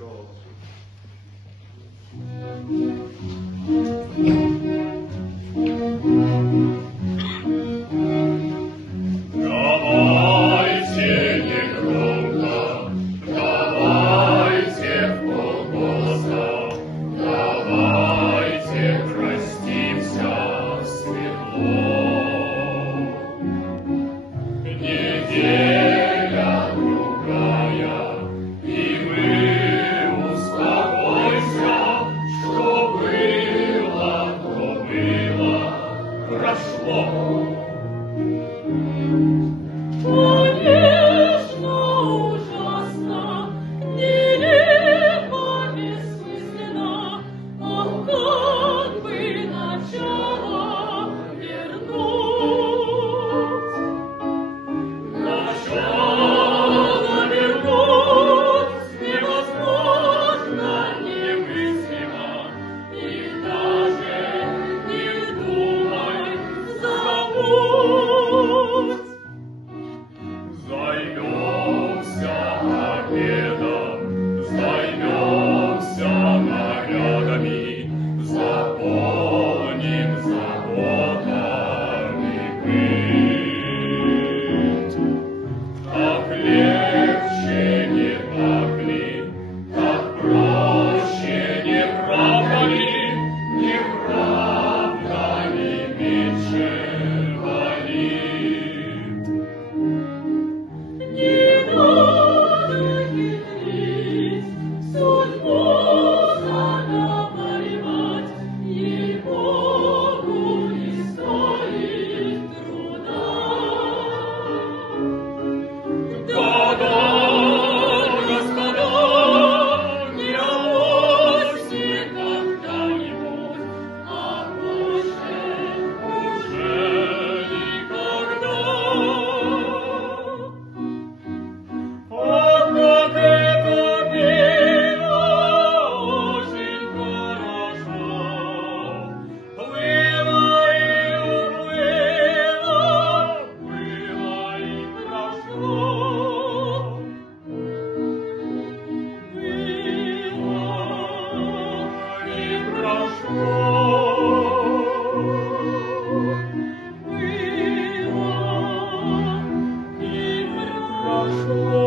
прошел. Давайте негромко, давайте вполголоса, давайте простимся светло. Неделя другая, и мы успокойся, что было, то было, прошло. Конечно, ужасно, нелепо, бессмысленно, ах, как бы начало вернуть. Начало вернуть невозможно, немыслимо, и даже не думай забудь. Займемся обедом, займемся нарядами, заполним заботами быт. Так легче, не так ли, так проще, не правда ли, не правда ли меньше болит? Не надо хитрить, судьбу заговаривать, ей-богу, не стоит труда. Да-да, господа, не авось когда-нибудь, а больше уже никогда. Ах, как это было очень хорошо! Было и уплыло, было и прошло. Было и прошло. Было и прошло.